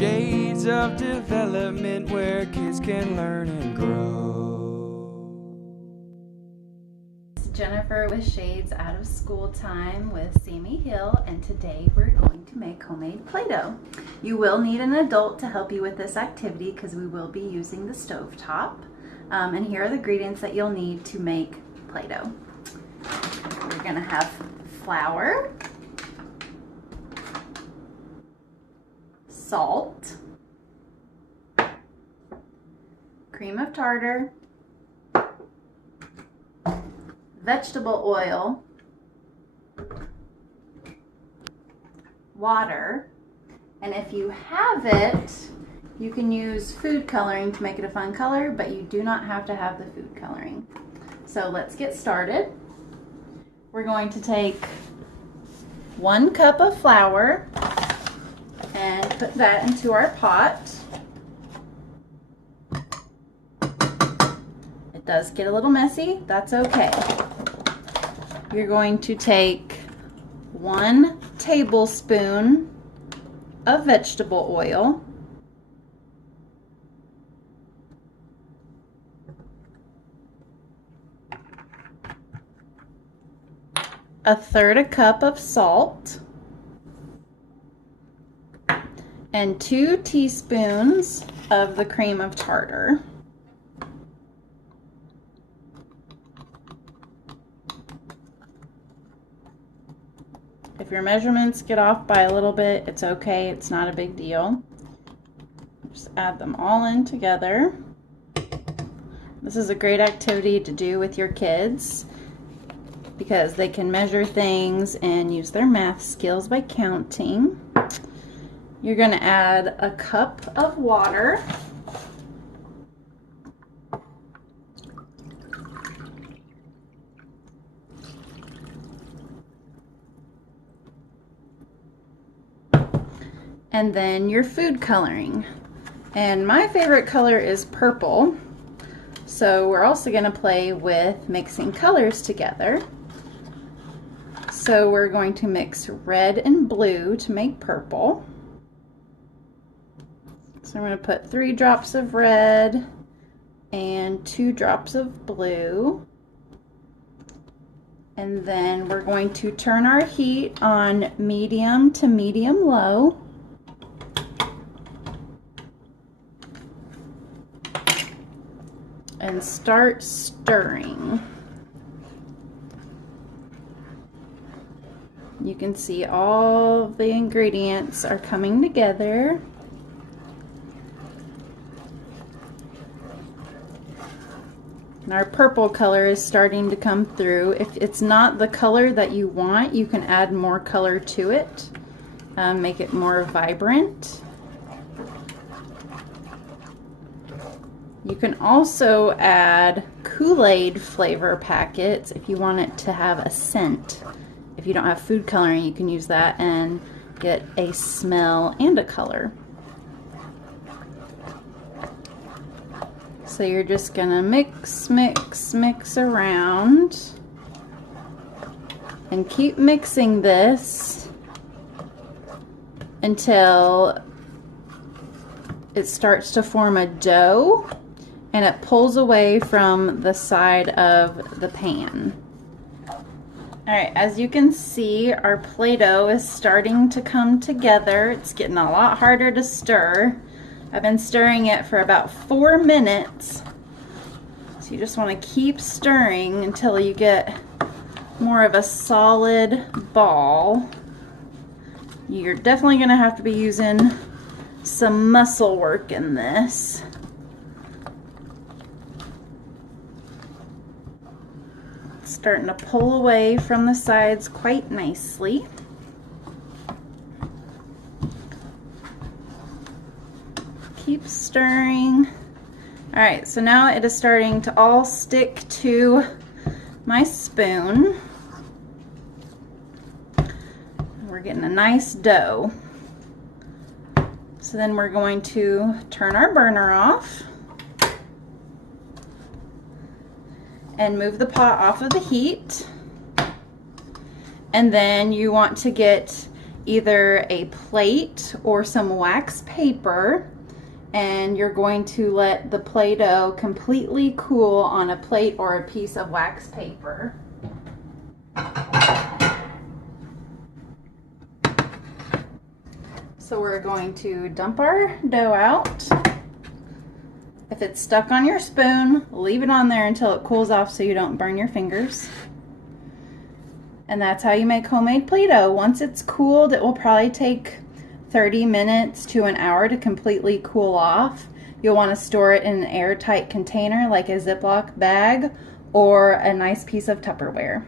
Shades of development where kids can learn and grow. Jennifer with Shades Out of School Time with Sammy Hill, and today we're going to make homemade Play-Doh. You will need an adult to help you with this activity because we will be using the stovetop. And here are the ingredients that you'll need to make Play-Doh. We're going to have flour, salt, cream of tartar, vegetable oil, water, and if you have it, you can use food coloring to make it a fun color, but you do not have to have the food coloring. So let's get started. We're going to take 1 cup of flour and put that into our pot. It does get a little messy, that's okay. You're going to take 1 tablespoon of vegetable oil, a 1/3 cup of salt, and 2 teaspoons of the cream of tartar. If your measurements get off by a little bit, it's okay, it's not a big deal. Just add them all in together. This is a great activity to do with your kids because they can measure things and use their math skills by counting. You're going to add a cup of water. And then your food coloring. And my favorite color is purple. So we're also going to play with mixing colors together. So we're going to mix red and blue to make purple. So I'm going to put 3 drops of red and 2 drops of blue. And then we're going to turn our heat on medium to medium low. And start stirring. You can see all the ingredients are coming together. And our purple color is starting to come through. If it's not the color that you want, you can add more color to it, make it more vibrant. You can also add Kool-Aid flavor packets if you want it to have a scent. If you don't have food coloring, you can use that and get a smell and a color. So you're just gonna mix, mix, mix around and keep mixing this until it starts to form a dough and it pulls away from the side of the pan. Alright, as you can see, our Play-Doh is starting to come together. It's getting a lot harder to stir. I've been stirring it for about 4 minutes. So you just want to keep stirring until you get more of a solid ball. You're definitely going to have to be using some muscle work in this. It's starting to pull away from the sides quite nicely. Keep stirring. All right, so now it is starting to all stick to my spoon. We're getting a nice dough. So then we're going to turn our burner off and move the pot off of the heat. And then you want to get either a plate or some wax paper, and you're going to let the Play-Doh completely cool on a plate or a piece of wax paper. So we're going to dump our dough out. If it's stuck on your spoon, leave it on there until it cools off so you don't burn your fingers. And that's how you make homemade Play-Doh. Once it's cooled, it will probably take 30 minutes to an hour to completely cool off. You'll want to store it in an airtight container like a Ziploc bag or a nice piece of Tupperware.